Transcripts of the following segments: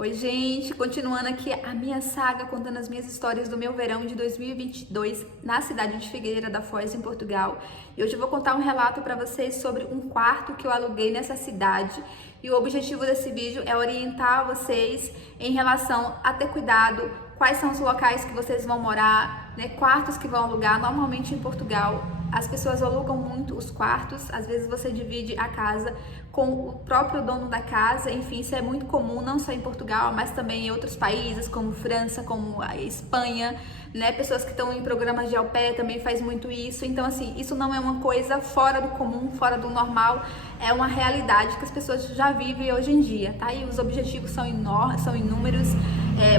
Oi, gente, continuando aqui a minha saga, contando as minhas histórias do meu verão de 2022 na cidade de Figueira da Foz, em Portugal. E hoje eu vou contar um relato para vocês sobre um quarto que eu aluguei nessa cidade. E o objetivo desse vídeo é orientar vocês em relação a ter cuidado, quais são os locais que vocês vão morar, né, quartos que vão alugar. Normalmente em Portugal as pessoas alugam muito os quartos, às vezes você divide a casa com o próprio dono da casa, enfim, isso é muito comum, não só em Portugal, mas também em outros países, como França, como a Espanha, né, pessoas que estão em programas de au pair também faz muito isso. Então, assim, isso não é uma coisa fora do comum, fora do normal, é uma realidade que as pessoas já vivem hoje em dia, tá? E os objetivos são enormes, são inúmeros.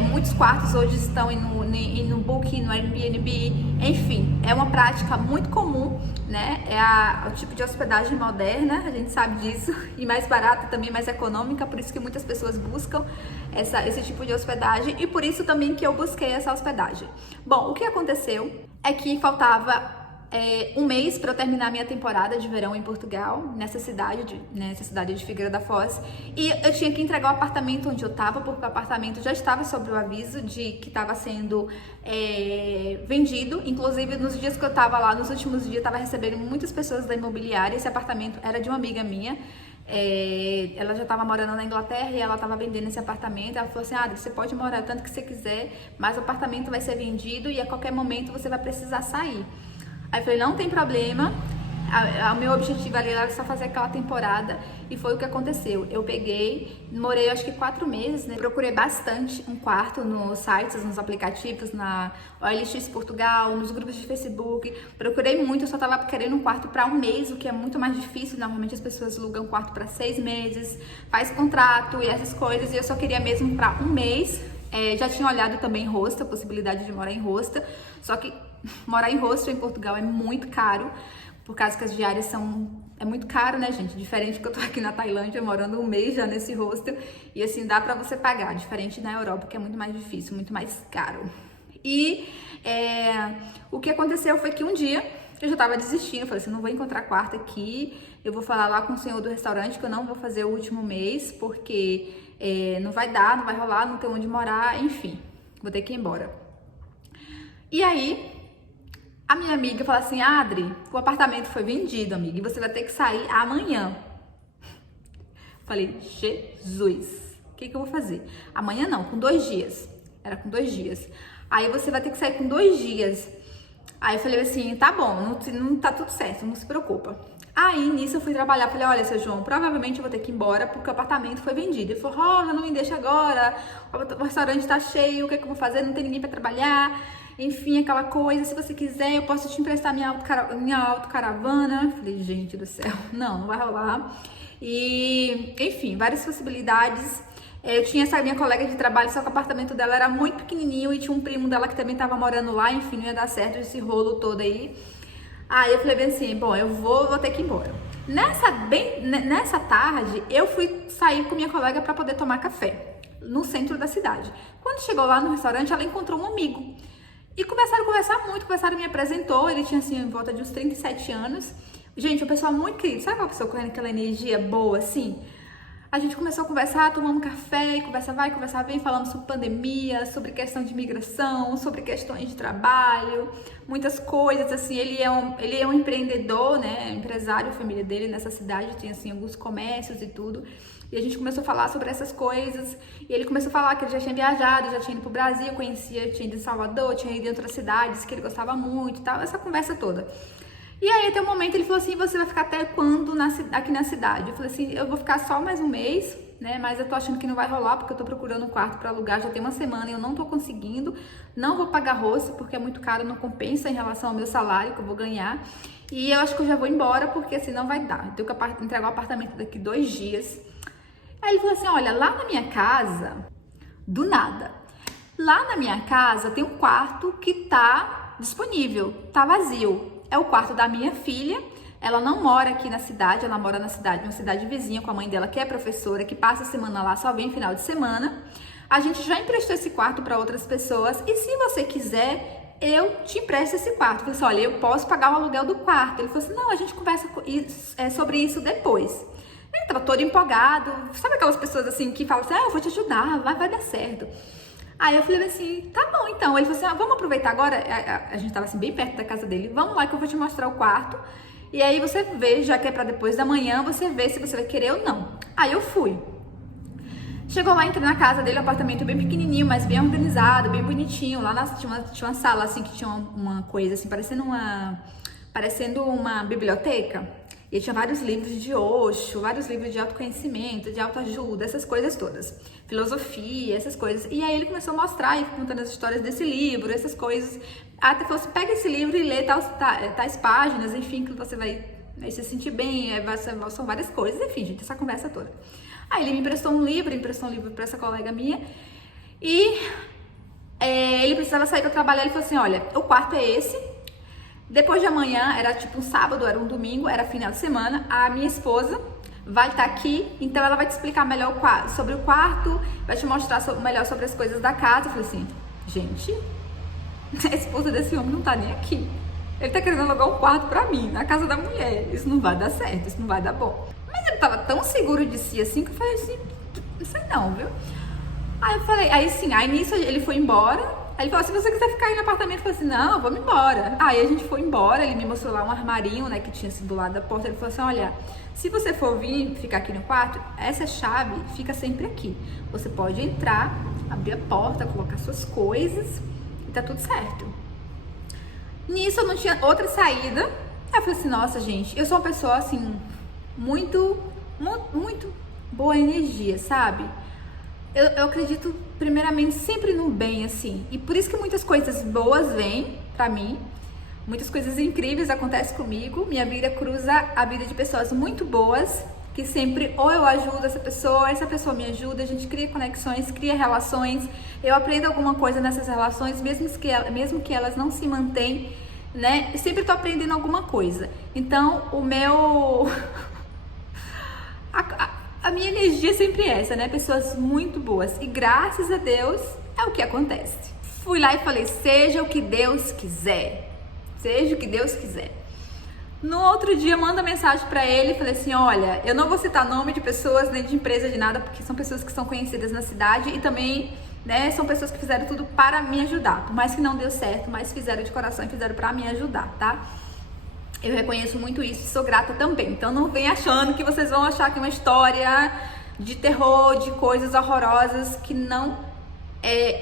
Muitos quartos hoje estão no Booking, no Airbnb, enfim, é uma prática muito comum, né? É o tipo de hospedagem moderna, a gente sabe disso, e mais barata também, mais econômica, por isso que muitas pessoas buscam esse tipo de hospedagem e por isso também que eu busquei essa hospedagem. Bom, o que aconteceu é que faltava um mês para eu terminar minha temporada de verão em Portugal, nessa cidade de Figueira da Foz, e eu tinha que entregar o apartamento onde eu estava, porque o apartamento já estava sob o aviso de que estava sendo vendido. Inclusive, nos dias que eu estava lá, nos últimos dias, eu estava recebendo muitas pessoas da imobiliária. Esse apartamento era de uma amiga minha. Ela já estava morando na Inglaterra e ela estava vendendo esse apartamento. Ela falou assim: Adri, você pode morar tanto que você quiser, mas o apartamento vai ser vendido e a qualquer momento você vai precisar sair. Aí eu falei, não tem problema, o meu objetivo ali era só fazer aquela temporada e foi o que aconteceu. Eu peguei, morei acho que 4 meses, né? Procurei bastante um quarto nos sites, nos aplicativos, na OLX Portugal, nos grupos de Facebook. Procurei muito, eu só tava querendo um quarto para um mês, o que é muito mais difícil. Normalmente as pessoas alugam um quarto para 6 meses, faz contrato e essas coisas, e eu só queria mesmo para um mês. Já tinha olhado também em hostel, a possibilidade de morar em hostel, só que morar em hostel em Portugal é muito caro, por causa que as diárias é muito caro, né, gente? Diferente que eu tô aqui na Tailândia, morando um mês já nesse hostel, e assim, dá pra você pagar, diferente na Europa, que é muito mais difícil, muito mais caro. E o que aconteceu foi que um dia eu já tava desistindo, eu falei assim, não vou encontrar quarto aqui, eu vou falar lá com o senhor do restaurante que eu não vou fazer o último mês, porque não vai dar, não vai rolar, não tem onde morar, enfim, vou ter que ir embora. E aí, a minha amiga falou assim, Adri, o apartamento foi vendido, amiga, e você vai ter que sair amanhã. Falei, Jesus, o que eu vou fazer? Amanhã não, com 2 dias. Era com 2 dias. Aí você vai ter que sair com 2 dias. Aí eu falei assim, tá bom, não tá tudo certo, não se preocupa. Aí, nisso, eu fui trabalhar, falei, olha, seu João, provavelmente eu vou ter que ir embora porque o apartamento foi vendido. Ele falou, Rosa, não me deixa agora, o restaurante tá cheio, o que eu vou fazer? Não tem ninguém pra trabalhar. Enfim, aquela coisa, se você quiser, eu posso te emprestar minha autocaravana. Falei, gente do céu, não vai rolar. E, enfim, várias possibilidades. Eu tinha essa minha colega de trabalho, só que o apartamento dela era muito pequenininho e tinha um primo dela que também tava morando lá, enfim, não ia dar certo esse rolo todo aí. Aí eu falei bem assim, bom, eu vou ter que ir embora. Nessa tarde, eu fui sair com minha colega para poder tomar café no centro da cidade. Quando chegou lá no restaurante, ela encontrou um amigo. E começaram a conversar muito, me apresentou, ele tinha assim, em volta de uns 37 anos. Gente, uma pessoa muito querida, sabe aquela pessoa com aquela energia boa, assim? A gente começou a conversar, tomamos café, e conversa vai, conversa vem, falamos sobre pandemia, sobre questão de imigração, sobre questões de trabalho, muitas coisas, assim, ele é um empreendedor, né, empresário, a família dele nessa cidade, tem, assim, alguns comércios e tudo, e a gente começou a falar sobre essas coisas, e ele começou a falar que ele já tinha viajado, já tinha ido pro Brasil, tinha ido em Salvador, tinha ido em outras cidades, que ele gostava muito e tal, essa conversa toda. E aí, até o momento, ele falou assim, você vai ficar até quando aqui na cidade? Eu falei assim, eu vou ficar só mais um mês, né, mas eu tô achando que não vai rolar, porque eu tô procurando um quarto pra alugar, já tem uma semana e eu não tô conseguindo, não vou pagar rosto, porque é muito caro, não compensa em relação ao meu salário que eu vou ganhar, e eu acho que eu já vou embora, porque assim, não vai dar, eu tenho que entregar o apartamento daqui 2 dias. Aí ele falou assim, olha, lá na minha casa, do nada, lá na minha casa tem um quarto que tá disponível, tá vazio. É o quarto da minha filha, ela não mora aqui na cidade, ela mora na cidade, uma cidade vizinha com a mãe dela, que é professora, que passa a semana lá, só vem final de semana. A gente já emprestou esse quarto para outras pessoas e se você quiser, eu te empresto esse quarto. Eu falei assim, olha, eu posso pagar o aluguel do quarto. Ele falou assim, não, a gente conversa sobre isso depois. Ele tava todo empolgado, sabe aquelas pessoas assim que falam assim, eu vou te ajudar, vai dar certo. Aí eu falei assim, tá bom então. Ele falou assim, vamos aproveitar agora, a gente tava assim bem perto da casa dele, vamos lá que eu vou te mostrar o quarto. E aí você vê, já que é pra depois da manhã, você vê se você vai querer ou não. Aí eu fui. Chegou lá, entrei na casa dele, um apartamento bem pequenininho, mas bem organizado, bem bonitinho. Lá tinha uma sala assim que tinha uma coisa assim, parecendo uma biblioteca. E tinha vários livros de Osho, vários livros de autoconhecimento, de autoajuda, essas coisas todas. Filosofia, essas coisas. E aí ele começou a mostrar e contando as histórias desse livro, essas coisas. Até falou assim, pega esse livro e lê tais páginas, enfim, que você vai se sentir bem, são várias coisas, enfim, gente, essa conversa toda. Aí ele me emprestou um livro para essa colega minha. E ele precisava sair para trabalhar, ele falou assim, olha, o quarto é esse. Depois de amanhã, era tipo um sábado, era um domingo, era final de semana, a minha esposa vai estar aqui, então ela vai te explicar melhor sobre o quarto, vai te mostrar melhor sobre as coisas da casa. Eu falei assim, gente, a esposa desse homem não tá nem aqui. Ele tá querendo alugar um quarto pra mim, na casa da mulher. Isso não vai dar certo, isso não vai dar bom. Mas ele tava tão seguro de si assim, que eu falei assim, não sei não, viu? Aí eu falei, aí nisso ele foi embora. Aí ele falou, se você quiser ficar aí no apartamento, eu falei assim, não, vamos embora. Aí a gente foi embora, ele me mostrou lá um armarinho, né, que tinha assim do lado da porta. Ele falou assim, olha, se você for vir ficar aqui no quarto, essa chave fica sempre aqui. Você pode entrar, abrir a porta, colocar suas coisas e tá tudo certo. Nisso eu não tinha outra saída. Aí eu falei assim, nossa, gente, eu sou uma pessoa assim, muito boa energia, sabe? Eu acredito primeiramente sempre no bem, assim, e por isso que muitas coisas boas vêm pra mim, muitas coisas incríveis acontecem comigo, minha vida cruza a vida de pessoas muito boas, que sempre ou eu ajudo essa pessoa me ajuda, a gente cria conexões, cria relações, eu aprendo alguma coisa nessas relações, mesmo que elas não se mantêm, né, eu sempre tô aprendendo alguma coisa. Então, a minha energia é sempre essa, né? Pessoas muito boas. E graças a Deus é o que acontece. Fui lá e falei, seja o que Deus quiser. Seja o que Deus quiser. No outro dia, manda mensagem pra ele e falei assim, olha, eu não vou citar nome de pessoas, nem de empresa, de nada, porque são pessoas que são conhecidas na cidade e também, né, são pessoas que fizeram tudo para me ajudar. Por mais que não deu certo, mas fizeram de coração e fizeram pra me ajudar, tá? Eu reconheço muito isso e sou grata também. Então não vem achando que vocês vão achar que é uma história de terror, de coisas horrorosas, que não é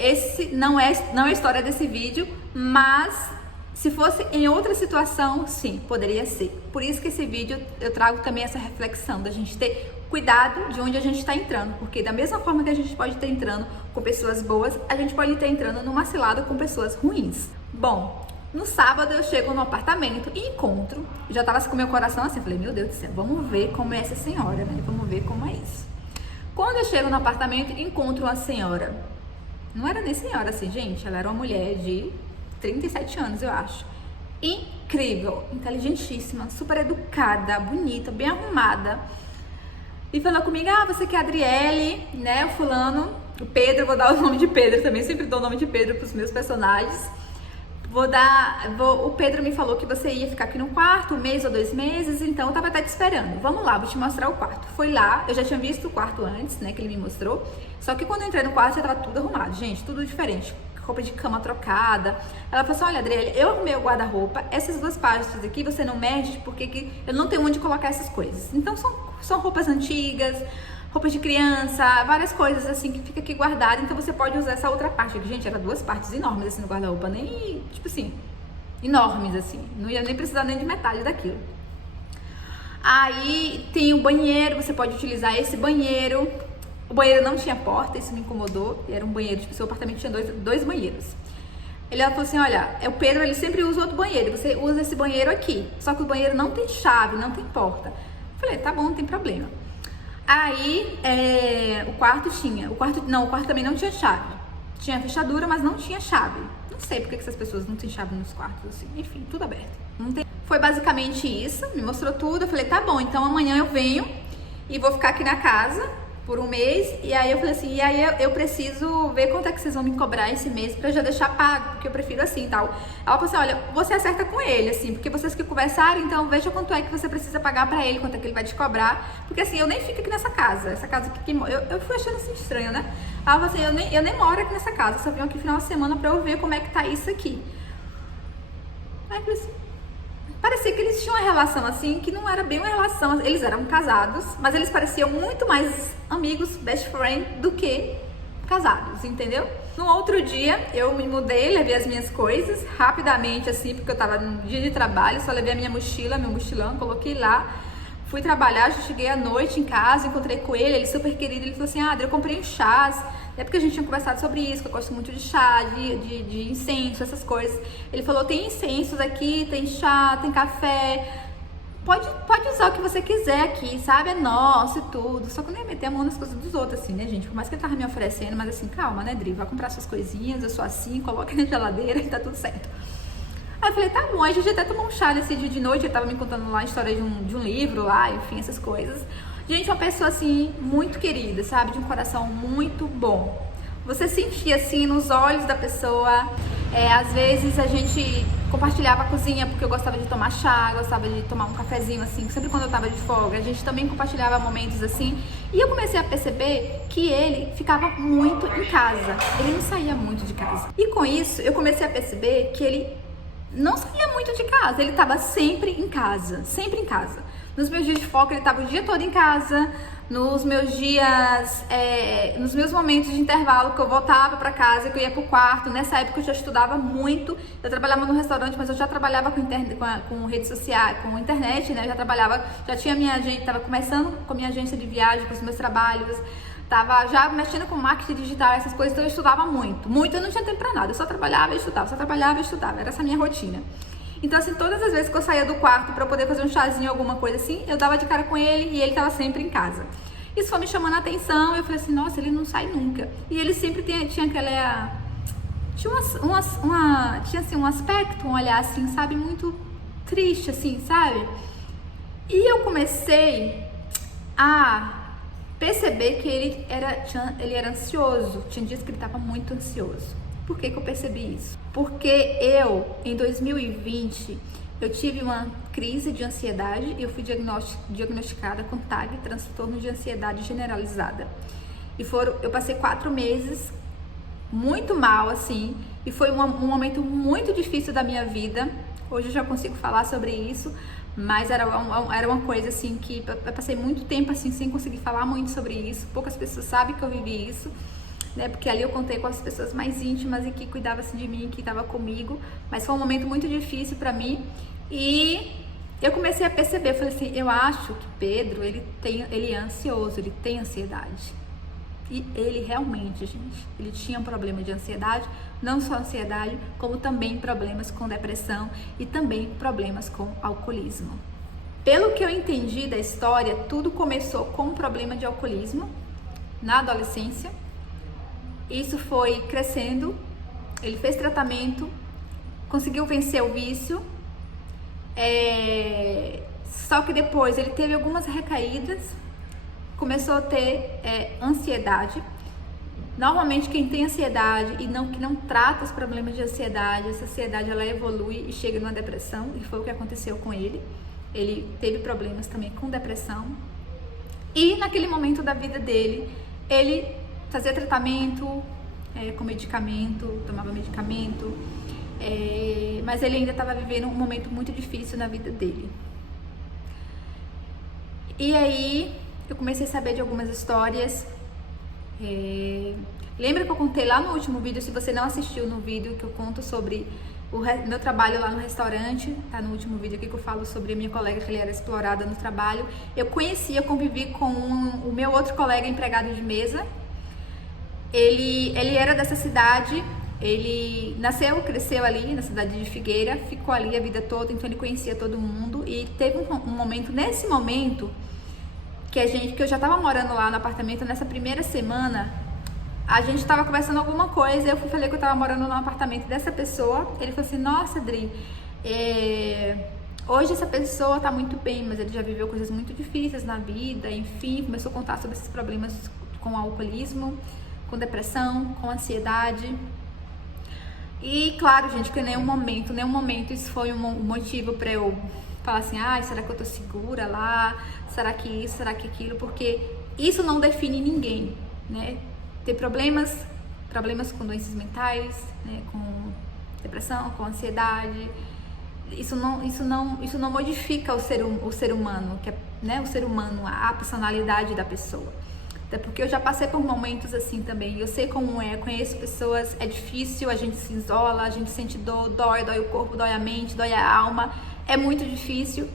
a história desse vídeo, mas se fosse em outra situação, sim, poderia ser. Por isso que esse vídeo eu trago também essa reflexão da gente ter cuidado de onde a gente está entrando, porque da mesma forma que a gente pode estar entrando com pessoas boas, a gente pode estar entrando numa cilada com pessoas ruins. Bom, no sábado eu chego no apartamento e encontro, já tava com meu coração assim, falei, meu Deus do céu, vamos ver como é essa senhora, né? Vamos ver como é isso. Quando eu chego no apartamento, encontro uma senhora. Não era nem senhora assim, gente, ela era uma mulher de 37 anos, eu acho. Incrível, inteligentíssima, super educada, bonita, bem arrumada. E falou comigo, você que é a Adriele, né, o fulano, o Pedro, vou dar o nome de Pedro também, sempre dou o nome de Pedro pros meus personagens. O Pedro me falou que você ia ficar aqui no quarto 1 mês ou 2 meses, então eu tava até te esperando. Vamos lá, vou te mostrar o quarto. Foi lá, eu já tinha visto o quarto antes, né, que ele me mostrou. Só que quando eu entrei no quarto já tava tudo arrumado, gente, tudo diferente. Roupa de cama trocada. Ela falou assim, olha, Adriele, eu arrumei o guarda-roupa, essas 2 pastas aqui você não mexe, porque eu não tenho onde colocar essas coisas. Então são roupas antigas, roupas de criança, várias coisas assim que fica aqui guardada, então você pode usar essa outra parte aqui. Gente, era 2 partes enormes assim no guarda-roupa, nem, tipo assim, enormes assim, não ia nem precisar nem de metade daquilo. Aí tem o banheiro, você pode utilizar esse banheiro. O banheiro não tinha porta, isso me incomodou, era um banheiro, tipo, seu apartamento tinha 2 banheiros. Ela falou assim, olha, o Pedro, ele sempre usa outro banheiro, você usa esse banheiro aqui, só que o banheiro não tem chave, não tem porta. Eu falei, tá bom, não tem problema. Aí, o quarto também não tinha chave. Tinha fechadura, mas não tinha chave. Não sei porque que essas pessoas não têm chave nos quartos, assim. Enfim, tudo aberto. Não tem... Foi basicamente isso, me mostrou tudo. Eu falei, tá bom, então amanhã eu venho e vou ficar aqui na casa, por um mês, e aí eu falei assim, e aí eu preciso ver quanto é que vocês vão me cobrar esse mês pra eu já deixar pago, porque eu prefiro assim e tal. Ela falou assim, olha, você acerta com ele, assim, porque vocês que conversaram, então veja quanto é que você precisa pagar pra ele, quanto é que ele vai te cobrar, porque assim, eu nem fico aqui nessa casa, essa casa aqui, eu fui achando assim estranho, né? Ela falou assim, eu nem moro aqui nessa casa, só vim aqui no final de semana pra eu ver como é que tá isso aqui. Aí eu falei assim, parecia que eles tinham uma relação assim, que não era bem uma relação, eles eram casados, mas eles pareciam muito mais amigos, best friend, do que casados, entendeu? No outro dia, eu me mudei, levei as minhas coisas, rapidamente assim, porque eu tava num dia de trabalho, só levei a minha mochila, meu mochilão, coloquei lá, fui trabalhar, já cheguei à noite em casa, encontrei com ele super querido, ele falou assim, Adri, eu comprei um chás, é porque a gente tinha conversado sobre isso, que eu gosto muito de chá, de incenso, essas coisas. Ele falou, tem incensos aqui, tem chá, tem café, pode usar o que você quiser aqui, sabe? É nosso e tudo. Só que eu nem ia meter a mão nas coisas dos outros, assim, né, gente? Por mais que ele tava me oferecendo, mas assim, calma, né, Dri? Vai comprar suas coisinhas, eu sou assim, coloca na geladeira e tá tudo certo. Aí eu falei, tá bom, aí a gente até tomou um chá nesse dia de noite, ele tava me contando lá a história de um livro lá, enfim, essas coisas. Gente, uma pessoa assim, muito querida, sabe? De um coração muito bom. Você sentia assim nos olhos da pessoa, às vezes a gente compartilhava a cozinha, porque eu gostava de tomar chá, gostava de tomar um cafezinho assim, sempre quando eu tava de folga, a gente também compartilhava momentos assim, e eu comecei a perceber que ele ficava muito em casa, ele não saía muito de casa. E com isso, eu comecei a perceber que ele não saía muito de casa, ele estava sempre em casa, sempre em casa. Nos meus dias de folga, ele estava o dia todo em casa. Nos meus dias, nos meus momentos de intervalo, que eu voltava para casa, que eu ia pro quarto, nessa época eu já estudava muito, eu trabalhava no restaurante, mas eu já trabalhava com redes sociais, com internet, né, eu já trabalhava, já tinha minha agência, estava começando com a minha agência de viagem, com os meus trabalhos, tava já mexendo com marketing digital, essas coisas, então eu estudava muito, eu não tinha tempo para nada, eu só trabalhava e estudava, era essa a minha rotina. Então, assim, todas as vezes que eu saía do quarto pra poder fazer um chazinho, alguma coisa assim, eu dava de cara com ele e ele tava sempre em casa. Isso foi me chamando a atenção, eu falei assim, nossa, ele não sai nunca. E ele sempre tinha aquela... Tinha assim, um aspecto, um olhar assim, sabe, muito triste, assim, sabe? E eu comecei a perceber que ele era ansioso. Tinha dias que ele tava muito ansioso. Por que eu percebi isso? Porque eu, em 2020, eu tive uma crise de ansiedade e eu fui diagnosticada com TAG, transtorno de ansiedade generalizada. E eu passei 4 meses muito mal, assim, e foi um momento muito difícil da minha vida. Hoje eu já consigo falar sobre isso, mas era uma coisa, assim, que eu passei muito tempo, assim, sem conseguir falar muito sobre isso. Poucas pessoas sabem que eu vivi isso, né, porque ali eu contei com as pessoas mais íntimas e que cuidavam assim, de mim, que estavam comigo, mas foi um momento muito difícil para mim e eu comecei a perceber, falei assim, eu acho que Pedro, ele é ansioso, ele tem ansiedade. E ele realmente, gente, ele tinha um problema de ansiedade, não só ansiedade, como também problemas com depressão e também problemas com alcoolismo. Pelo que eu entendi da história, tudo começou com um problema de alcoolismo na adolescência. Isso foi crescendo, ele fez tratamento, conseguiu vencer o vício, só que depois ele teve algumas recaídas, começou a ter ansiedade. Normalmente quem tem ansiedade e que não trata os problemas de ansiedade, essa ansiedade ela evolui e chega numa depressão, e foi o que aconteceu com ele. Ele teve problemas também com depressão, e naquele momento da vida dele, ele fazia tratamento com medicamento, tomava medicamento, mas ele ainda estava vivendo um momento muito difícil na vida dele. E aí eu comecei a saber de algumas histórias. Lembra que eu contei lá no último vídeo, se você não assistiu no vídeo que eu conto sobre o meu trabalho lá no restaurante, tá no último vídeo aqui que eu falo sobre a minha colega que ele era explorada no trabalho. Eu convivi com o meu outro colega empregado de mesa. Ele era dessa cidade, ele nasceu, cresceu ali na cidade de Figueira, ficou ali a vida toda, então ele conhecia todo mundo. E teve um momento, nesse momento, que eu já tava morando lá no apartamento, nessa primeira semana, a gente tava conversando alguma coisa, eu falei que eu tava morando no apartamento dessa pessoa, ele falou assim, nossa, Dri, hoje essa pessoa tá muito bem, mas ele já viveu coisas muito difíceis na vida, enfim, começou a contar sobre esses problemas com alcoolismo, com depressão, com ansiedade. E claro, gente, que em nenhum momento isso foi um motivo para eu falar assim, será que eu tô segura lá? Será que isso, será que aquilo? Porque isso não define ninguém, né? Ter problemas com doenças mentais, né? Com depressão, com ansiedade, isso não modifica o ser humano, que é, né, o ser humano, a personalidade da pessoa. Até porque eu já passei por momentos assim também, eu sei como é, conheço pessoas, é difícil, a gente se isola, a gente sente dor, dói o corpo, dói a mente, dói a alma, é muito difícil.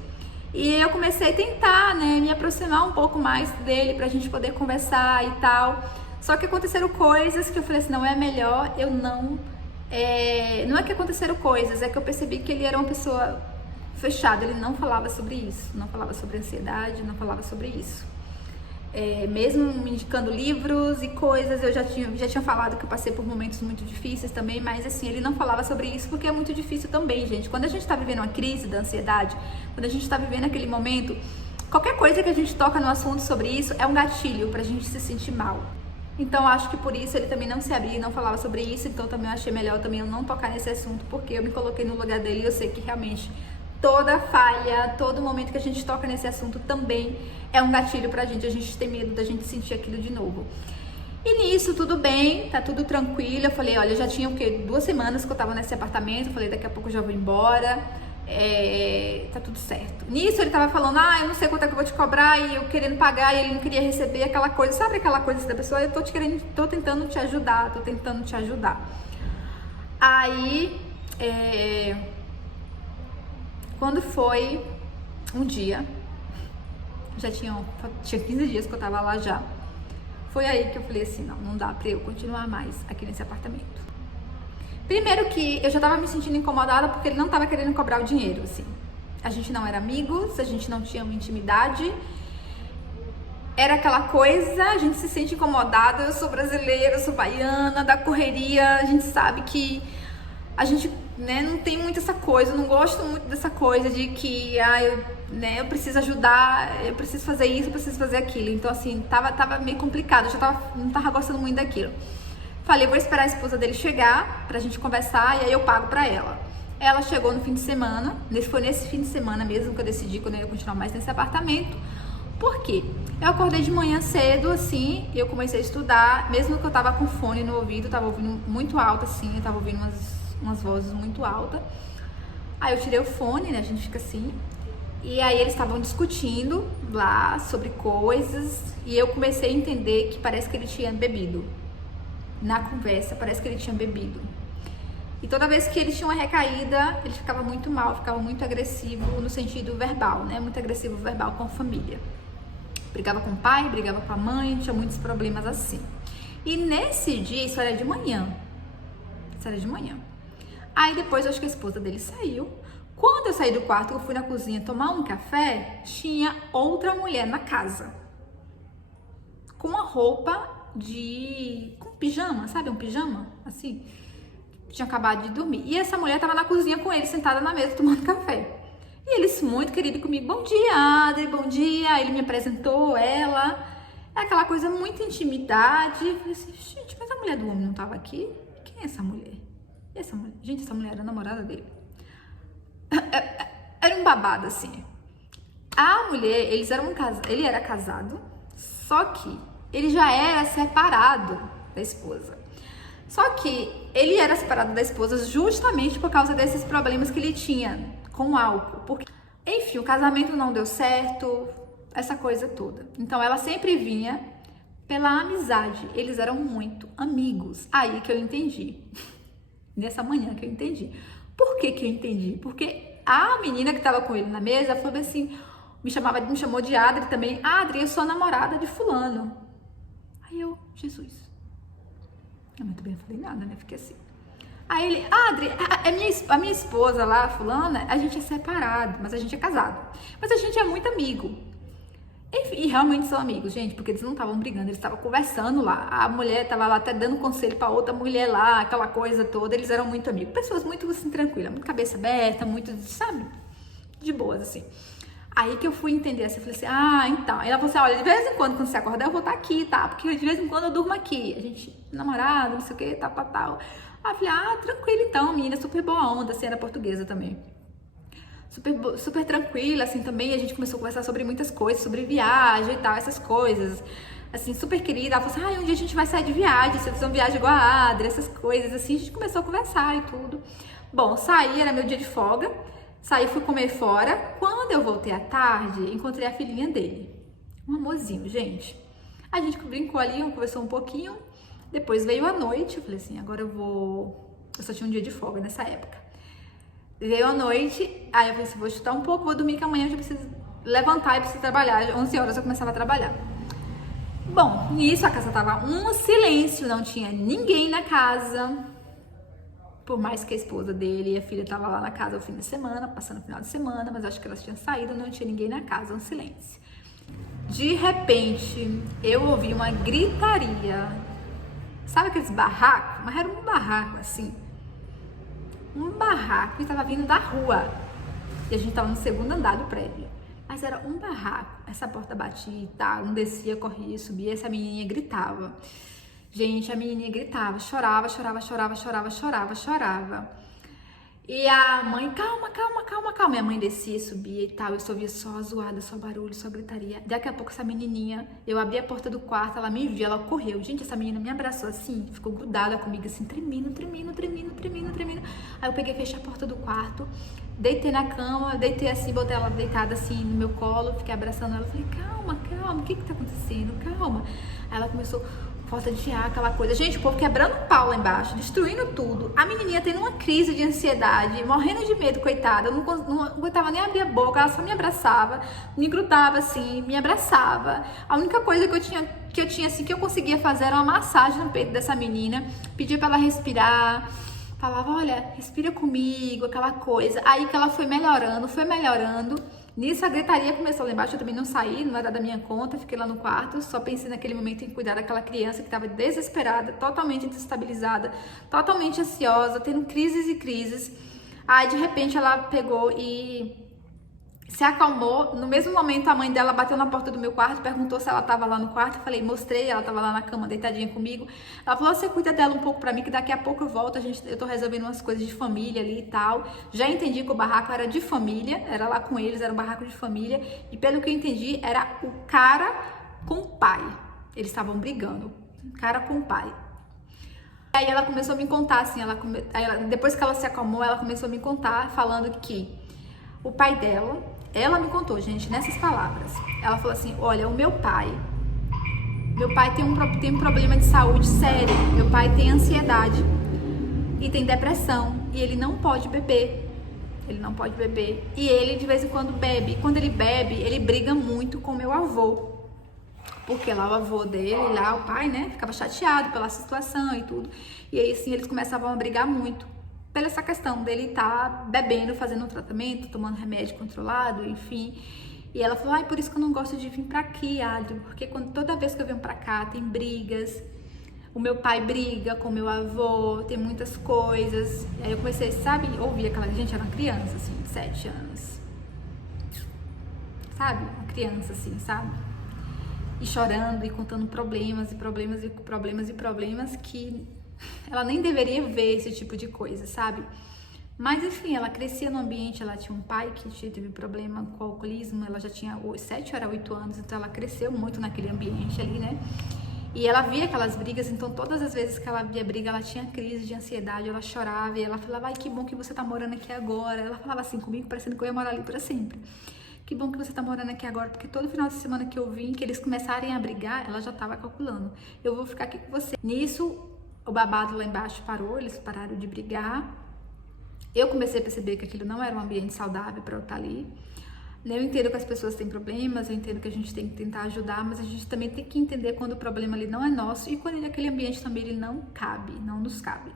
E eu comecei a tentar, né, me aproximar um pouco mais dele pra gente poder conversar e tal. Só que aconteceram coisas que eu falei assim, não, é melhor eu não é que aconteceram coisas, é que eu percebi que ele era uma pessoa fechada, ele não falava sobre isso, não falava sobre ansiedade, não falava sobre isso. Mesmo me indicando livros e coisas, eu já tinha falado que eu passei por momentos muito difíceis também, mas assim, ele não falava sobre isso porque é muito difícil também, gente. Quando a gente tá vivendo uma crise da ansiedade, quando a gente tá vivendo aquele momento, qualquer coisa que a gente toca no assunto sobre isso é um gatilho pra gente se sentir mal. Então, acho que por isso ele também não se abria e não falava sobre isso, então também eu achei melhor também eu não tocar nesse assunto, porque eu me coloquei no lugar dele e eu sei que realmente toda falha, todo momento que a gente toca nesse assunto também é um gatilho pra gente, a gente tem medo da gente sentir aquilo de novo. E nisso, tudo bem, tá tudo tranquilo, eu falei, olha, já tinha o quê? 2 semanas que eu tava nesse apartamento, eu falei, daqui a pouco eu já vou embora, tá tudo certo. Nisso ele tava falando, eu não sei quanto é que eu vou te cobrar, e eu querendo pagar, e ele não queria receber, aquela coisa, sabe aquela coisa da pessoa, eu tô tentando te ajudar. Aí, quando foi um dia, já tinha 15 dias que eu tava lá já, foi aí que eu falei assim, não dá pra eu continuar mais aqui nesse apartamento. Primeiro que eu já tava me sentindo incomodada porque ele não tava querendo cobrar o dinheiro, assim. A gente não era amigos, a gente não tinha uma intimidade. Era aquela coisa, a gente se sente incomodada, eu sou brasileira, eu sou baiana, da correria, a gente sabe que a gente, né, não tem muito essa coisa, eu não gosto muito dessa coisa de que, eu preciso ajudar, eu preciso fazer isso, eu preciso fazer aquilo. Então, assim, tava meio complicado, não tava gostando muito daquilo. Falei, vou esperar a esposa dele chegar pra gente conversar e aí eu pago pra ela. Ela chegou no fim de semana, foi nesse fim de semana mesmo que eu decidi que eu não ia continuar mais nesse apartamento. Por quê? Eu acordei de manhã cedo, assim, e eu comecei a estudar, mesmo que eu tava com fone no ouvido, eu tava ouvindo muito alto, assim, eu tava ouvindo umas vozes muito altas. Aí eu tirei o fone, né, a gente fica assim, e aí eles estavam discutindo lá sobre coisas, e eu comecei a entender que parece que ele tinha bebido. Na conversa, parece que ele tinha bebido. E toda vez que ele tinha uma recaída, ele ficava muito mal, ficava muito agressivo no sentido verbal, né? Muito agressivo verbal com a família. Brigava com o pai, brigava com a mãe, tinha muitos problemas assim. E nesse dia, isso era de manhã. Aí depois, eu acho que a esposa dele saiu. Quando eu saí do quarto, eu fui na cozinha tomar um café, tinha outra mulher na casa. Com uma roupa com pijama, sabe? Um pijama, assim. Tinha acabado de dormir. E essa mulher tava na cozinha com ele, sentada na mesa, tomando café. E eles, muito querido comigo, bom dia, Adri, bom dia. Ele me apresentou ela. É aquela coisa, muita intimidade. Eu falei assim, gente, mas a mulher do homem não tava aqui? Quem é essa mulher? E essa mulher? Gente, essa mulher era a namorada dele. Era um babado, assim. A mulher, ele era casado, só que ele já era separado da esposa. Só que ele era separado da esposa justamente por causa desses problemas que ele tinha com o álcool. Porque, enfim, o casamento não deu certo, essa coisa toda. Então ela sempre vinha pela amizade. Eles eram muito amigos. Aí que eu entendi. Nessa manhã que eu entendi. Por que que eu entendi? Porque a menina que estava com ele na mesa falou assim, me chamou de Adri também. Adri, eu sou a namorada de fulano. Aí eu, Jesus. Muito bem, eu falei nada, né? Fiquei assim. Aí ele, Adri, a minha esposa lá, fulana, a gente é separado, mas a gente é casado. Mas a gente é muito amigo. Enfim, e realmente são amigos, gente, porque eles não estavam brigando, eles estavam conversando lá. A mulher tava lá até dando conselho pra outra mulher lá, aquela coisa toda. Eles eram muito amigos. Pessoas muito, assim, tranquilas, muito cabeça aberta, muito, sabe? De boas, assim. Aí que eu fui entender assim, eu falei assim, ah, então. Aí ela falou assim, olha, de vez em quando você acordar, eu vou estar aqui, tá? Porque de vez em quando eu durmo aqui. A gente, namorado, não sei o que, tal. Aí eu falei, ah, tranquilo então, menina, super boa onda, assim, era portuguesa também. Super tranquila, assim, também. A gente começou a conversar sobre muitas coisas, sobre viagem e tal, essas coisas. Assim, super querida. Ela falou assim, ah, um dia a gente vai sair de viagem, você fizer uma viagem igual a Adri, essas coisas, assim. A gente começou a conversar e tudo. Bom, saí, era meu dia de folga. Saí, fui comer fora. Quando eu voltei à tarde, encontrei a filhinha dele. Um amorzinho, gente. A gente brincou ali, conversou um pouquinho. Depois veio a noite. Eu falei assim, agora eu vou... Eu só tinha um dia de folga nessa época. Veio a noite, aí eu falei assim, vou estudar um pouco, vou dormir que amanhã eu já preciso levantar e preciso trabalhar. 11 horas eu começava a trabalhar. Bom, nisso a casa tava um silêncio, não tinha ninguém na casa. Por mais que a esposa dele e a filha tava lá na casa o fim de semana, passando o final de semana, mas acho que elas tinham saído, não tinha ninguém na casa, um silêncio. De repente, eu ouvi uma gritaria. Sabe aqueles barracos? Mas era um barraco assim. Um barraco que tava vindo da rua. E a gente tava no segundo andar do prédio. Mas era um barraco. Essa porta batia e tal, um descia, corria, subia, essa menininha gritava. Gente, a menininha gritava, chorava. E a mãe, calma. Minha mãe descia, subia e tal. Eu só via só a zoada, só barulho, só gritaria. Daqui a pouco essa menininha, eu abri a porta do quarto, ela me viu, ela correu. Gente, essa menina me abraçou assim, ficou grudada comigo assim, tremendo. Aí eu peguei, fechei a porta do quarto, deitei na cama, deitei assim, botei ela deitada assim no meu colo, fiquei abraçando ela. Falei, calma, o que tá acontecendo? Calma. Aí ela começou... falta de ar, aquela coisa. Gente, o povo quebrando pau lá embaixo, destruindo tudo. A menininha tendo uma crise de ansiedade, morrendo de medo, coitada. Eu não aguentava nem abrir a boca, ela só me abraçava, me grudava assim, me abraçava. A única coisa que eu tinha assim, que eu conseguia fazer era uma massagem no peito dessa menina, pedia pra ela respirar, falava, olha, respira comigo, aquela coisa. Aí que ela foi melhorando. Nisso a gritaria começou lá embaixo, eu também não saí, não era da minha conta, fiquei lá no quarto, só pensei naquele momento em cuidar daquela criança que estava desesperada, totalmente desestabilizada, totalmente ansiosa, tendo crises e crises. Aí de repente ela pegou e se acalmou. No mesmo momento a mãe dela bateu na porta do meu quarto, perguntou se ela estava lá no quarto, eu falei, mostrei, ela estava lá na cama, deitadinha comigo. Ela falou, você cuida dela um pouco pra mim, que daqui a pouco eu volto, eu tô resolvendo umas coisas de família ali e tal. Já entendi que o barraco era de família, era lá com eles, era um barraco de família, e pelo que eu entendi, era o cara com o pai. Eles estavam brigando, cara com o pai. Aí ela começou a me contar, assim, depois que ela se acalmou, ela começou a me contar, falando que o pai dela... Ela me contou, gente, nessas palavras. Ela falou assim, olha, o meu pai tem um problema de saúde sério. Meu pai tem ansiedade e tem depressão. E ele não pode beber. E ele, de vez em quando, bebe. E quando ele bebe, ele briga muito com meu avô. Porque lá o avô dele, lá o pai, né, ficava chateado pela situação e tudo. E aí, assim, eles começavam a brigar muito. Pela essa questão dele estar bebendo, fazendo um tratamento, tomando remédio controlado, enfim. E ela falou, por isso que eu não gosto de vir pra aqui, Adri, porque toda vez que eu venho pra cá tem brigas. O meu pai briga com o meu avô, tem muitas coisas. Aí eu comecei, sabe, ouvir aquela gente, era uma criança, assim, de 7 anos. Sabe? Uma criança, assim, sabe? E chorando e contando problemas que... ela nem deveria ver esse tipo de coisa, sabe? Mas enfim, ela crescia no ambiente, ela tinha um pai que teve problema com o alcoolismo, ela já tinha 7 ou 8 anos, então ela cresceu muito naquele ambiente ali, né? E ela via aquelas brigas, então todas as vezes que ela via briga, ela tinha crise de ansiedade, ela chorava, e ela falava, que bom que você tá morando aqui agora. Ela falava assim comigo, parecendo que eu ia morar ali pra sempre. Que bom que você tá morando aqui agora, porque todo final de semana que eu vim, que eles começarem a brigar, ela já tava calculando, eu vou ficar aqui com você. Nisso, o babado lá embaixo parou, eles pararam de brigar. Eu comecei a perceber que aquilo não era um ambiente saudável para eu estar ali. Eu entendo que as pessoas têm problemas, eu entendo que a gente tem que tentar ajudar, mas a gente também tem que entender quando o problema ali não é nosso e quando aquele ambiente também ele não nos cabe.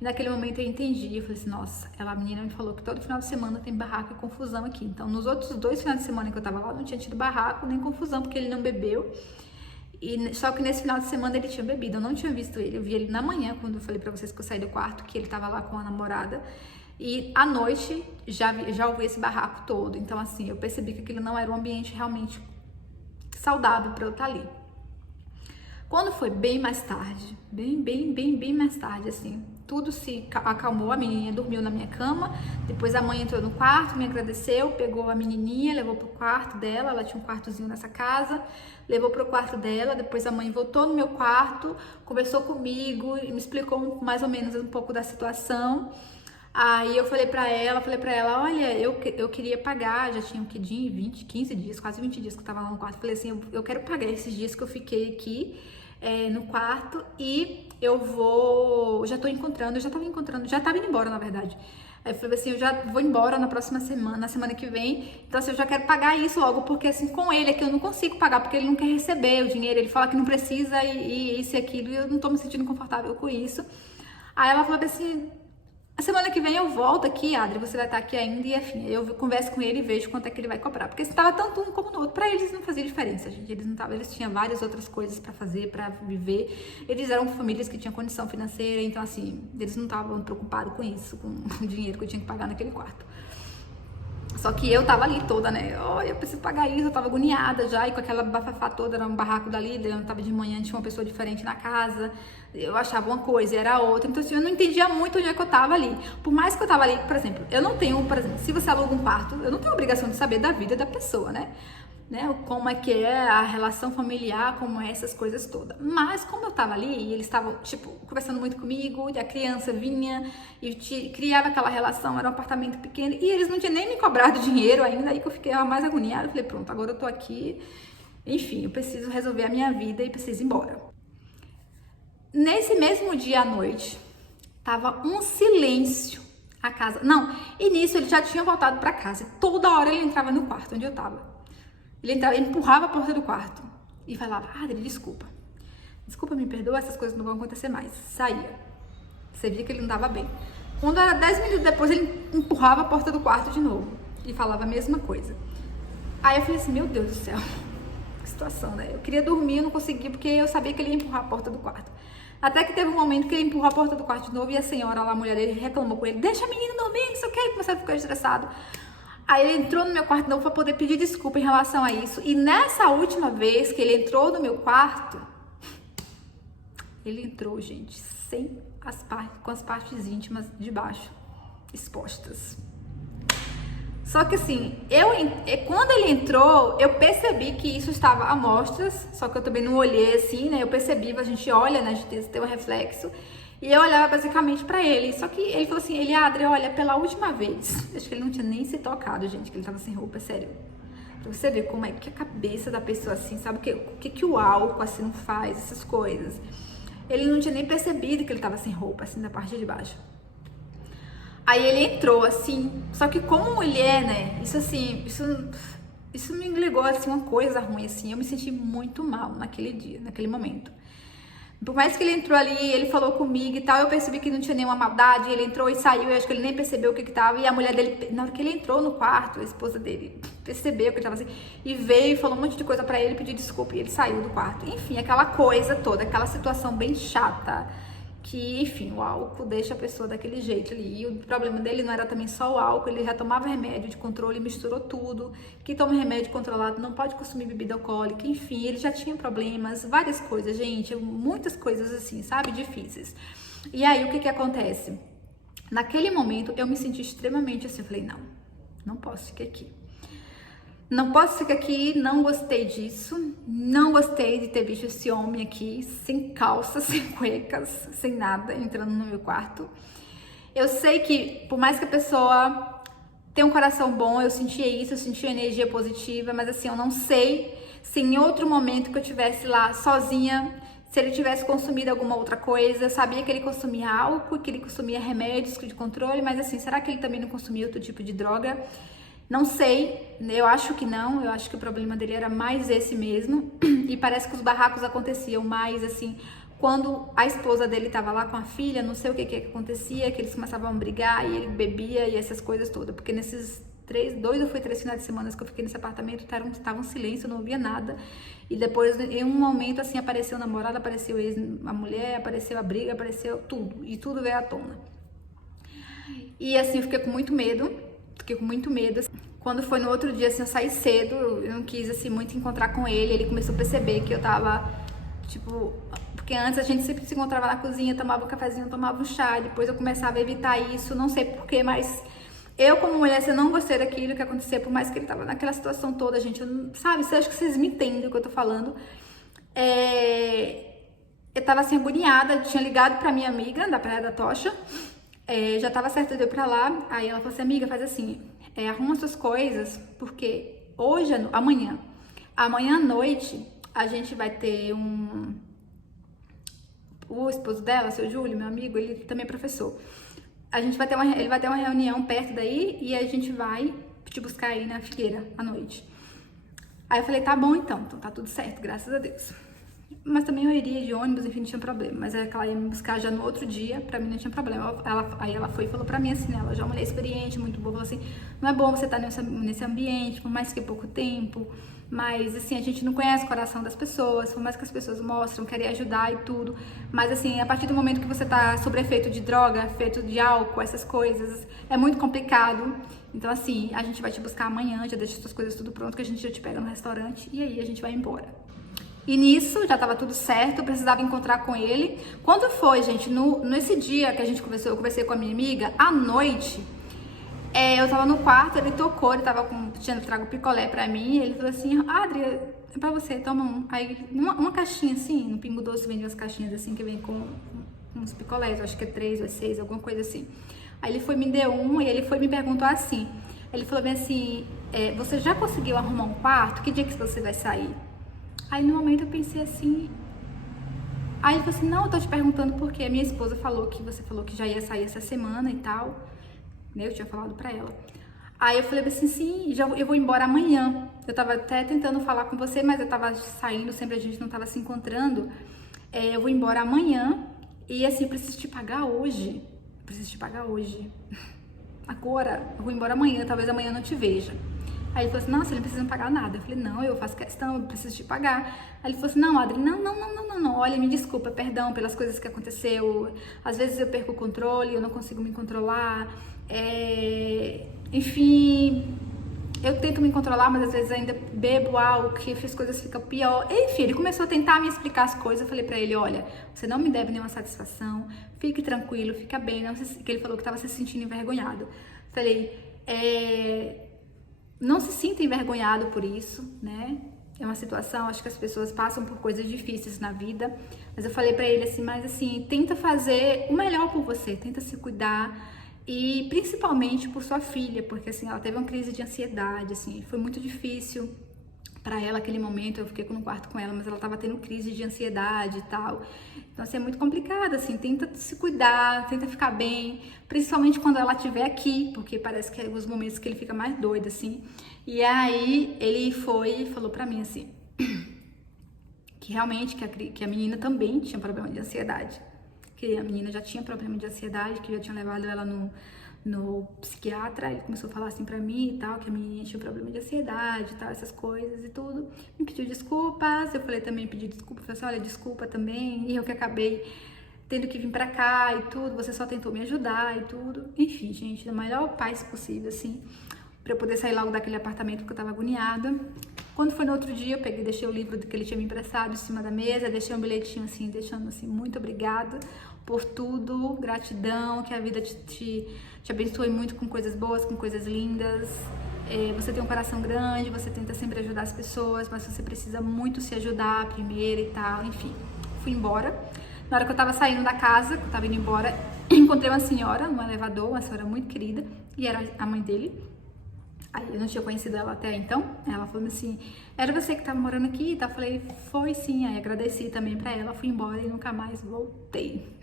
E naquele momento eu entendi, eu falei assim, nossa, a menina me falou que todo final de semana tem barraco e confusão aqui. Então nos outros 2 finais de semana que eu tava lá, não tinha tido barraco nem confusão, porque ele não bebeu. Só que nesse final de semana ele tinha bebido, eu não tinha visto ele, eu vi ele na manhã, quando eu falei pra vocês que eu saí do quarto, que ele tava lá com a namorada, E à noite já ouvi esse barraco todo. Então, assim, eu percebi que aquilo não era um ambiente realmente saudável para eu estar ali. Quando foi bem mais tarde, bem mais tarde, assim, tudo se acalmou, a menininha dormiu na minha cama, depois a mãe entrou no quarto, me agradeceu, pegou a menininha, levou pro quarto dela, ela tinha um quartozinho nessa casa, levou pro quarto dela, depois a mãe voltou no meu quarto, conversou comigo e me explicou mais ou menos um pouco da situação. Aí eu falei pra ela, olha, eu queria pagar, já tinha um que dia, 20, 15 dias, quase 20 dias que eu tava lá no quarto. Falei assim, eu quero pagar esses dias que eu fiquei aqui no quarto e já tava indo embora, na verdade. Aí eu falei assim, eu já vou embora na semana que vem, então assim, eu já quero pagar isso logo, porque assim, com ele aqui eu não consigo pagar, porque ele não quer receber o dinheiro, ele fala que não precisa e isso e aquilo, e eu não tô me sentindo confortável com isso. Aí ela falou assim, a semana que vem eu volto aqui, Adri, você vai estar aqui ainda, e enfim, eu converso com ele e vejo quanto é que ele vai cobrar. Porque se estava tanto um como no outro, pra eles não fazia diferença, gente. Eles tinham várias outras coisas pra fazer, pra viver. Eles eram famílias que tinham condição financeira, então assim, eles não estavam preocupados com isso, com o dinheiro que eu tinha que pagar naquele quarto. Só que eu tava ali toda, né? Oh, eu preciso pagar isso, eu tava agoniada já, e com aquela bafafá toda, era um barraco dali, eu tava de manhã, tinha uma pessoa diferente na casa, eu achava uma coisa e era outra, então assim, eu não entendia muito onde é que eu tava ali. Por mais que eu tava ali, por exemplo, se você aluga um quarto, eu não tenho obrigação de saber da vida da pessoa, né? Como é que é a relação familiar, como é essas coisas todas. Mas como eu tava ali, e eles estavam, tipo, conversando muito comigo, e a criança vinha e criava aquela relação, era um apartamento pequeno, e eles não tinham nem me cobrado dinheiro ainda, aí que eu fiquei mais agoniada, eu falei, pronto, agora eu tô aqui, enfim, eu preciso resolver a minha vida e preciso ir embora. Nesse mesmo dia à noite, tava um silêncio a casa. Não, e nisso ele já tinha voltado pra casa, e toda hora ele entrava no quarto onde eu tava. Ele empurrava a porta do quarto e falava, Adri, desculpa, me perdoa, essas coisas não vão acontecer mais. Saía. Você via que ele não estava bem. Quando era 10 minutos depois, ele empurrava a porta do quarto de novo e falava a mesma coisa. Aí eu falei assim, meu Deus do céu, que situação, né? Eu queria dormir, eu não conseguia, porque eu sabia que ele ia empurrar a porta do quarto. Até que teve um momento que ele empurrou a porta do quarto de novo e a senhora lá, a mulher dele, reclamou com ele, deixa a menina dormir, não sei o que, ele começou a ficar estressado. Aí ele entrou no meu quarto de novo para poder pedir desculpa em relação a isso. E nessa última vez que ele entrou no meu quarto, ele entrou, gente, com as partes íntimas de baixo expostas. Só que assim, quando ele entrou, eu percebi que isso estava a mostras, só que eu também não olhei assim, né? Eu percebi, a gente olha, né? A gente tem um reflexo. E eu olhava basicamente pra ele. Só que ele falou assim, Adri, olha, pela última vez. Acho que ele não tinha nem se tocado, gente, que ele tava sem roupa, sério. Pra você ver como é que a cabeça da pessoa assim, sabe o que o álcool assim não faz, essas coisas. Ele não tinha nem percebido que ele tava sem roupa, assim, na parte de baixo. Aí ele entrou, assim, só que como mulher, né, isso me ligou, assim, uma coisa ruim, assim. Eu me senti muito mal naquele dia, naquele momento. Por mais que ele entrou ali, ele falou comigo e tal, eu percebi que não tinha nenhuma maldade, ele entrou e saiu, eu acho que ele nem percebeu o que tava, e a mulher dele, na hora que ele entrou no quarto, a esposa dele percebeu que ele tava assim, e veio e falou um monte de coisa pra ele, pediu desculpa, e ele saiu do quarto. Enfim, aquela coisa toda, aquela situação bem chata, que, enfim, o álcool deixa a pessoa daquele jeito ali. E o problema dele não era também só o álcool, ele já tomava remédio de controle, misturou tudo. Quem toma remédio controlado não pode consumir bebida alcoólica, enfim, ele já tinha problemas, várias coisas, gente, muitas coisas assim, sabe, difíceis. E aí, o que acontece? Naquele momento, eu me senti extremamente assim, eu falei, não posso ficar aqui. Não posso ficar aqui, não gostei disso, não gostei de ter visto esse homem aqui, sem calça, sem cuecas, sem nada, entrando no meu quarto. Eu sei que, por mais que a pessoa tenha um coração bom, eu sentia isso, eu sentia energia positiva, mas assim, eu não sei se em outro momento que eu estivesse lá sozinha, se ele tivesse consumido alguma outra coisa. Eu sabia que ele consumia álcool, que ele consumia remédios de controle, mas assim, será que ele também não consumia outro tipo de droga? Não sei, eu acho que não, eu acho que o problema dele era mais esse mesmo, e parece que os barracos aconteciam mais, assim, quando a esposa dele estava lá com a filha, não sei o que acontecia, que eles começavam a brigar e ele bebia e essas coisas todas, porque nesses 2 ou 3 finais de semana que eu fiquei nesse apartamento, tava um silêncio, eu não ouvia nada, e depois, em um momento, assim, apareceu o namorado, apareceu a mulher, apareceu a briga, apareceu tudo, e tudo veio à tona. E assim, eu fiquei com muito medo. Quando foi no outro dia, assim, eu saí cedo, eu não quis, assim, muito encontrar com ele. Ele começou a perceber que eu tava, tipo... Porque antes a gente sempre se encontrava na cozinha, tomava um cafezinho, tomava um chá. Depois eu começava a evitar isso, não sei porquê, mas... Eu, como mulher, assim, eu não gostei daquilo que aconteceu, por mais que ele tava naquela situação toda, gente. Eu não, sabe, acho que vocês me entendem o que eu tô falando. Eu tava, assim, agoniada. Tinha ligado pra minha amiga da Praia da Tocha. Já tava certo de eu ir pra lá. Aí ela falou assim, amiga, faz assim... arruma suas coisas, porque amanhã à noite, a gente vai ter o esposo dela, seu Júlio, meu amigo, ele também é professor. Ele vai ter uma reunião perto daí e a gente vai te buscar aí na Figueira à noite. Aí eu falei, tá bom então tá tudo certo, graças a Deus. Mas também eu iria de ônibus, enfim, não tinha problema. Mas é que ela ia me buscar já no outro dia, pra mim não tinha problema. Aí ela foi e falou pra mim assim, né? Ela já é uma mulher experiente, muito boa, falou assim, não é bom você estar nesse ambiente, por mais que pouco tempo, mas assim, a gente não conhece o coração das pessoas, por mais que as pessoas mostram, querem ajudar e tudo, mas assim, a partir do momento que você tá sob efeito de droga, efeito de álcool, essas coisas, é muito complicado. Então assim, a gente vai te buscar amanhã, já deixa suas coisas tudo pronto, que a gente já te pega no restaurante e aí a gente vai embora. E nisso, já tava tudo certo, eu precisava encontrar com ele. Quando foi, gente, nesse dia que a gente conversou, eu conversei com a minha amiga, à noite, eu tava no quarto, ele tocou, ele tinha trago picolé pra mim, ele falou assim, Adri, é pra você, toma um. Aí, uma caixinha assim, no Pingo Doce vende umas caixinhas assim, que vem com uns picolés, eu acho que é 3 ou 6, alguma coisa assim. Aí ele foi, me deu um, e ele foi me perguntou assim, ele falou bem assim, você já conseguiu arrumar um quarto? Que dia que você vai sair? Aí no momento eu pensei assim. Aí ele falou assim, não, eu tô te perguntando porque a minha esposa falou que você falou que já ia sair essa semana e tal. Né? Eu tinha falado pra ela. Aí eu falei assim, sim, eu vou embora amanhã. Eu tava até tentando falar com você, mas eu tava saindo, sempre a gente não tava se encontrando. Eu vou embora amanhã e assim, eu preciso te pagar hoje. Preciso te pagar hoje. Agora, eu vou embora amanhã, talvez amanhã eu não te veja. Aí ele falou assim, nossa, ele não precisa me pagar nada. Eu falei, não, eu faço questão, eu preciso te pagar. Aí ele falou assim, não, Adri, não, olha, me desculpa, perdão pelas coisas que aconteceu. Às vezes eu perco o controle, eu não consigo me controlar. Enfim, eu tento me controlar, mas às vezes ainda bebo álcool, que as coisas ficam pior. Enfim, ele começou a tentar me explicar as coisas. Eu falei pra ele, olha, você não me deve nenhuma satisfação, fique tranquilo, fica bem. Que ele falou que estava se sentindo envergonhado. Falei, não se sinta envergonhado por isso, né? É uma situação, acho que as pessoas passam por coisas difíceis na vida, mas eu falei pra ele assim, mas assim, tenta fazer o melhor por você, tenta se cuidar e principalmente por sua filha, porque assim, ela teve uma crise de ansiedade, assim, foi muito difícil pra ela aquele momento, eu fiquei no quarto com ela, mas ela tava tendo crise de ansiedade e tal. Então, assim, é muito complicado, assim, tenta se cuidar, tenta ficar bem, principalmente quando ela estiver aqui, porque parece que é os momentos que ele fica mais doido, assim. E aí, ele foi e falou pra mim, assim, que realmente, que a menina também tinha problema de ansiedade. Que a menina já tinha problema de ansiedade, que já tinha levado ela no psiquiatra. Ele começou a falar assim pra mim e tal, que a menina tinha problema de ansiedade e tal, essas coisas e tudo. Me pediu desculpas, eu falei também, pedi desculpa, falei assim, olha, desculpa também, e eu que acabei tendo que vir pra cá e tudo, você só tentou me ajudar e tudo. Enfim, gente, da melhor paz possível, assim, pra eu poder sair logo daquele apartamento, porque eu tava agoniada. Quando foi no outro dia, eu peguei, deixei o livro que ele tinha me emprestado em cima da mesa, deixei um bilhetinho assim, deixando assim, muito obrigada por tudo, gratidão, que a vida te abençoe muito com coisas boas, com coisas lindas. Você tem um coração grande, você tenta sempre ajudar as pessoas, mas você precisa muito se ajudar primeiro e tal, enfim. Fui embora. Na hora que eu tava saindo da casa, que eu tava indo embora, encontrei uma senhora no elevador, uma senhora muito querida, e era a mãe dele. Aí eu não tinha conhecido ela até então. Ela falou assim, era você que tava morando aqui? Eu falei, foi sim. Aí agradeci também pra ela, fui embora e nunca mais voltei.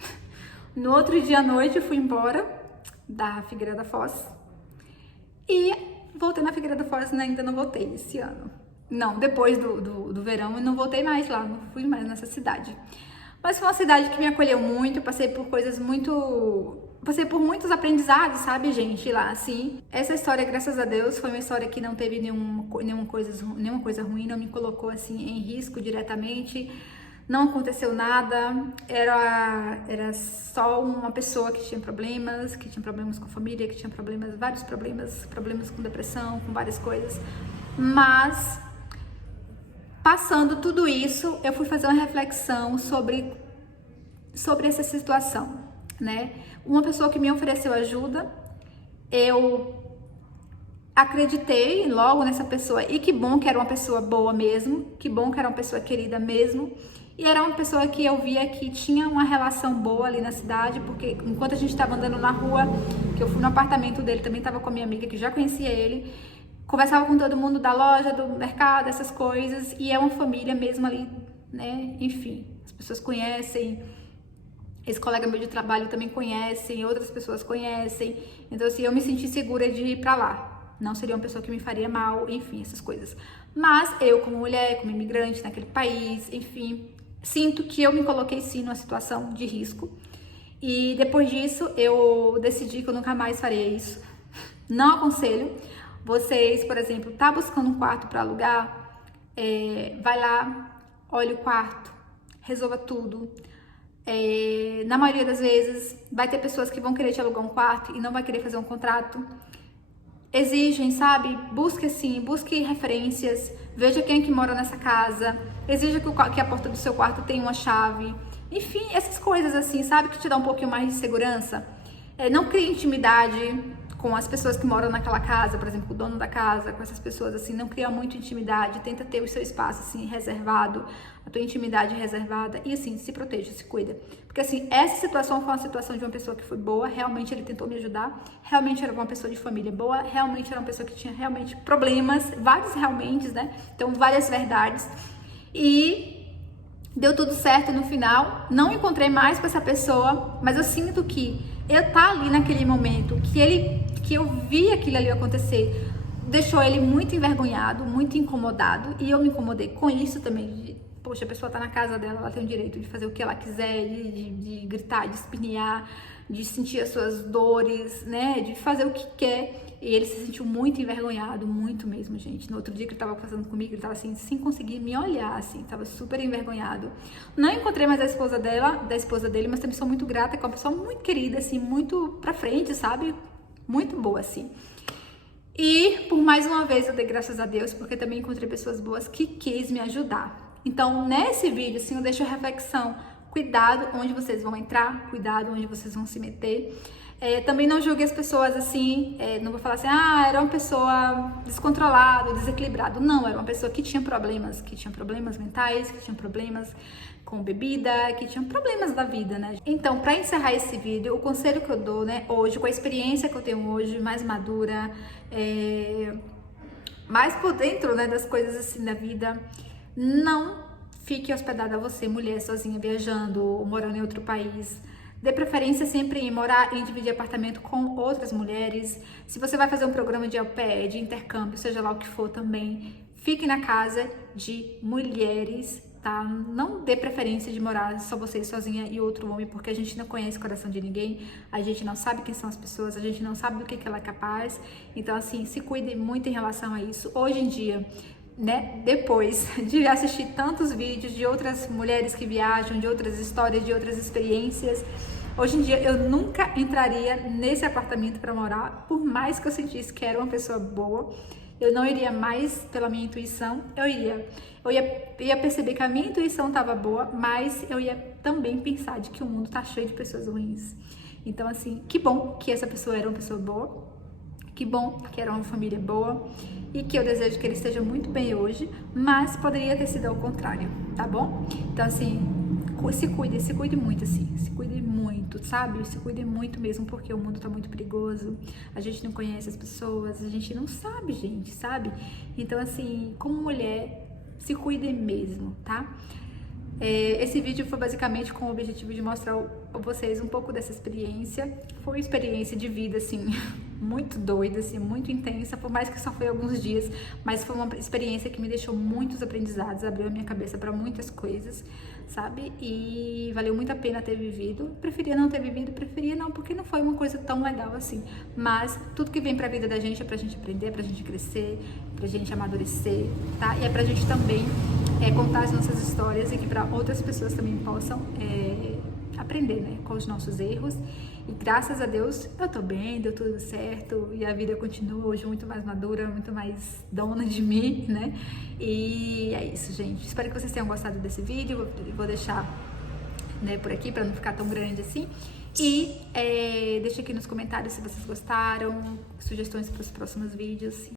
No outro dia à noite eu fui embora da Figueira da Foz e voltei na Figueira da Foz, ainda não voltei esse ano. Não, depois do verão eu não voltei mais lá, não fui mais nessa cidade. Mas foi uma cidade que me acolheu muito, passei por muitos aprendizados, sabe, gente, lá, assim. Essa história, graças a Deus, foi uma história que não teve nenhuma coisa ruim, não me colocou, assim, em risco diretamente. não aconteceu nada, era só uma pessoa que tinha problemas com a família, que tinha vários problemas com depressão, com várias coisas. Mas, passando tudo isso, eu fui fazer uma reflexão sobre essa situação, né? Uma pessoa que me ofereceu ajuda, eu acreditei logo nessa pessoa, e que bom que era uma pessoa boa mesmo, que bom que era uma pessoa querida mesmo, e era uma pessoa que eu via que tinha uma relação boa ali na cidade, porque enquanto a gente estava andando na rua, que eu fui no apartamento dele, também estava com a minha amiga que já conhecia ele, conversava com todo mundo da loja, do mercado, essas coisas, e é uma família mesmo ali, né? Enfim, as pessoas conhecem, esse colega meu de trabalho também conhecem, outras pessoas conhecem, então assim, eu me senti segura de ir pra lá. Não seria uma pessoa que me faria mal, enfim, essas coisas. Mas eu, como mulher, como imigrante naquele país, enfim, sinto que eu me coloquei sim numa situação de risco. E depois disso, eu decidi que eu nunca mais faria isso. Não aconselho. Vocês, por exemplo, tá buscando um quarto para alugar, vai lá, olha o quarto, resolva tudo. Na maioria das vezes, vai ter pessoas que vão querer te alugar um quarto e não vai querer fazer um contrato. Exigem, sabe? Busque assim, busque referências, veja quem é que mora nessa casa, exija que a porta do seu quarto tenha uma chave. Enfim, essas coisas assim, sabe? Que te dá um pouquinho mais de segurança. Não crie intimidade com as pessoas que moram naquela casa, por exemplo, o dono da casa, com essas pessoas assim, não cria muito intimidade, tenta ter o seu espaço assim reservado, a tua intimidade reservada e assim, se proteja, se cuida. Porque assim, essa situação foi uma situação de uma pessoa que foi boa, realmente ele tentou me ajudar, realmente era uma pessoa de família boa, realmente era uma pessoa que tinha realmente problemas, vários realmente, né? Então, várias verdades. E deu tudo certo no final, não encontrei mais com essa pessoa, mas eu sinto que eu tá ali naquele momento, que eu vi aquilo ali acontecer, deixou ele muito envergonhado, muito incomodado, e eu me incomodei com isso também. Poxa, a pessoa tá na casa dela, ela tem o direito de fazer o que ela quiser, de gritar, de espinhar, de sentir as suas dores, né, de fazer o que quer. E ele se sentiu muito envergonhado, muito mesmo, gente. No outro dia que ele tava passando comigo, ele tava assim, sem conseguir me olhar, assim, tava super envergonhado. Não encontrei mais a esposa dele, mas também sou muito grata, que é uma pessoa muito querida, assim, muito pra frente, sabe? Muito boa, assim. E, por mais uma vez, eu dei graças a Deus, porque também encontrei pessoas boas que quis me ajudar. Então, nesse vídeo, assim, eu deixo a reflexão. Cuidado onde vocês vão entrar, cuidado onde vocês vão se meter. Também não julgue as pessoas assim, não vou falar assim, era uma pessoa descontrolada, desequilibrada. Não, era uma pessoa que tinha problemas mentais, que tinha problemas com bebida, que tinha problemas da vida, né? Então, para encerrar esse vídeo, o conselho que eu dou, né, hoje, com a experiência que eu tenho hoje, mais madura, mais por dentro, né, das coisas assim da vida, não fique hospedada você, mulher, sozinha, viajando ou morando em outro país. Dê preferência sempre em morar e dividir apartamento com outras mulheres. Se você vai fazer um programa de au pair, de intercâmbio, seja lá o que for também, fique na casa de mulheres, tá? Não dê preferência de morar só você sozinha e outro homem, porque a gente não conhece o coração de ninguém, a gente não sabe quem são as pessoas, a gente não sabe do que ela é capaz. Então, assim, se cuide muito em relação a isso. Hoje em dia, né, depois de assistir tantos vídeos de outras mulheres que viajam, de outras histórias, de outras experiências, hoje em dia eu nunca entraria nesse apartamento para morar, por mais que eu sentisse que era uma pessoa boa. Eu não iria mais pela minha intuição, eu ia perceber que a minha intuição estava boa, mas eu ia também pensar de que o mundo tá cheio de pessoas ruins. Então, assim, que bom que essa pessoa era uma pessoa boa, que bom que era uma família boa e que eu desejo que ele esteja muito bem hoje, mas poderia ter sido ao contrário, tá bom? Então, assim, se cuide muito, assim, se cuide muito, sabe? Se cuide muito mesmo, porque o mundo tá muito perigoso, a gente não conhece as pessoas, a gente não sabe, gente, sabe? Então, assim, como mulher, se cuide mesmo, tá? Esse vídeo foi basicamente com o objetivo de mostrar a vocês um pouco dessa experiência. Foi uma experiência de vida, assim, muito doida, assim, muito intensa, por mais que só foi alguns dias, mas foi uma experiência que me deixou muitos aprendizados, abriu a minha cabeça para muitas coisas, sabe? E valeu muito a pena ter vivido. Preferia não ter vivido, preferia não, porque não foi uma coisa tão legal assim. Mas tudo que vem pra vida da gente é pra gente aprender, pra gente crescer, pra gente amadurecer, tá? E é pra gente também contar as nossas histórias e que pra outras pessoas também possam aprender, né, com os nossos erros. E graças a Deus eu tô bem, deu tudo certo e a vida continua hoje muito mais madura, muito mais dona de mim, né? E é isso, gente. Espero que vocês tenham gostado desse vídeo. Vou deixar, né, por aqui para não ficar tão grande assim. E deixa aqui nos comentários se vocês gostaram, sugestões para os próximos vídeos.